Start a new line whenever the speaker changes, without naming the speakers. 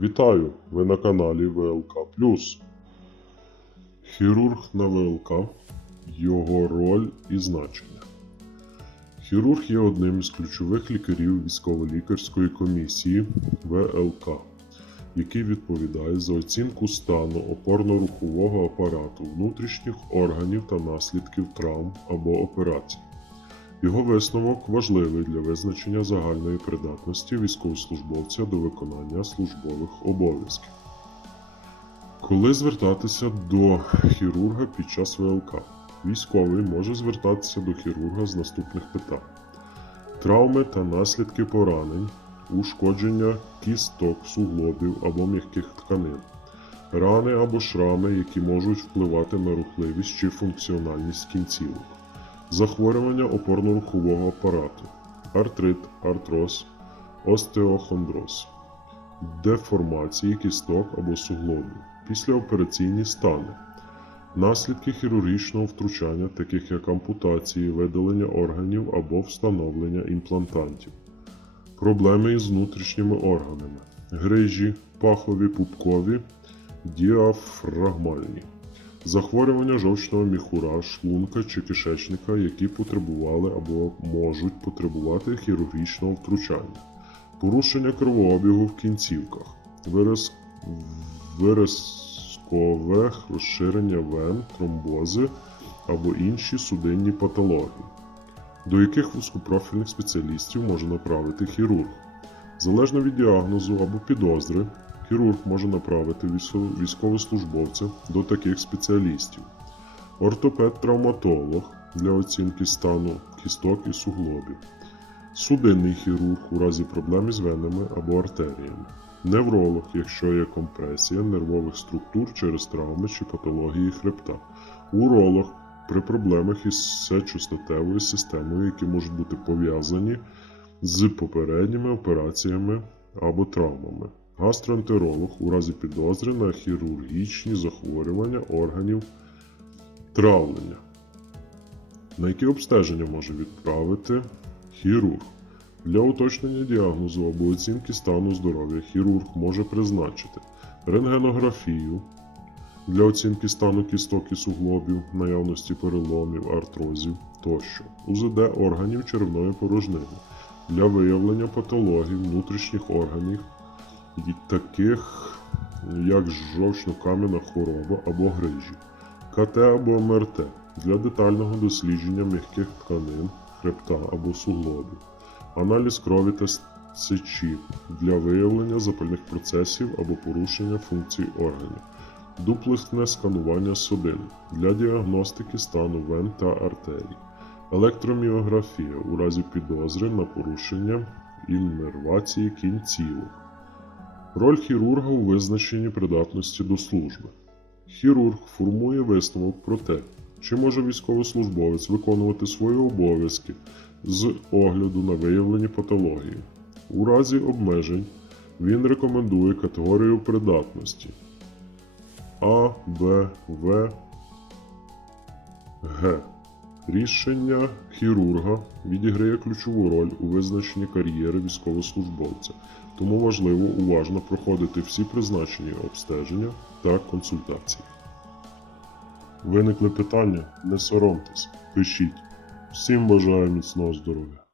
Вітаю! Ви на каналі ВЛК Хірург на ВЛК. Його роль і значення. Хірург є одним із ключових лікарів військово-лікарської комісії ВЛК, який відповідає за оцінку стану опорно-рухового апарату внутрішніх органів та наслідків травм або операцій. Його висновок важливий для визначення загальної придатності військовослужбовця до виконання службових обов'язків. Коли звертатися до хірурга під час ВЛК? Військовий може звертатися до хірурга з наступних питань: травми та наслідки поранень, ушкодження кісток, суглобів або м'яких тканин, рани або шрами, які можуть впливати на рухливість чи функціональність кінцівок захворювання опорно-рухового апарату, артрит, артроз, остеохондроз, деформації кісток або суглобів, післяопераційні стани, наслідки хірургічного втручання, таких як ампутації, видалення органів або встановлення імплантантів, проблеми із внутрішніми органами, грижі, пахові, пупкові, діафрагмальні захворювання жовчного міхура, шлунка чи кишечника, які потребували або можуть потребувати хірургічного втручання, порушення кровообігу в кінцівках, вираз... виразкове розширення вен, тромбози або інші судинні патології, до яких вузькопрофільних спеціалістів може направити хірург. Залежно від діагнозу або підозри, Хірург може направити військовослужбовця до таких спеціалістів: ортопед-травматолог для оцінки стану кісток і суглобів, судинний хірург у разі проблем із венами або артеріями, невролог, якщо є компресія нервових структур через травми чи патології хребта, уролог при проблемах із сечостатевою системою, які можуть бути пов'язані з попередніми операціями або травмами гастроентеролог у разі підозри на хірургічні захворювання органів травлення. На які обстеження може відправити хірург? Для уточнення діагнозу або оцінки стану здоров'я хірург може призначити рентгенографію для оцінки стану кісток і суглобів, наявності переломів, артрозів тощо, УЗД органів черевної порожнини для виявлення патологій внутрішніх органів і таких як жовчно-кам'яна хвороба або грижі, КТ або МРТ для детального дослідження м'яких тканин, хребта або суглобів, аналіз крові та сечі для виявлення запальних процесів або порушення функцій органів, дуплексне сканування судин для діагностики стану вен та артерій, електроміографія у разі підозри на порушення іннервації кінцівок. Роль хірурга у визначенні придатності до служби. Хірург формує висновок про те, чи може військовослужбовець виконувати свої обов'язки з огляду на виявлені патології. У разі обмежень він рекомендує категорію придатності А, Б, В, Г. Рішення хірурга відіграє ключову роль у визначенні кар'єри військовослужбовця, тому важливо уважно проходити всі призначені обстеження та консультації. Виникли питання? Не соромтесь, пишіть. Всім бажаю міцного здоров'я!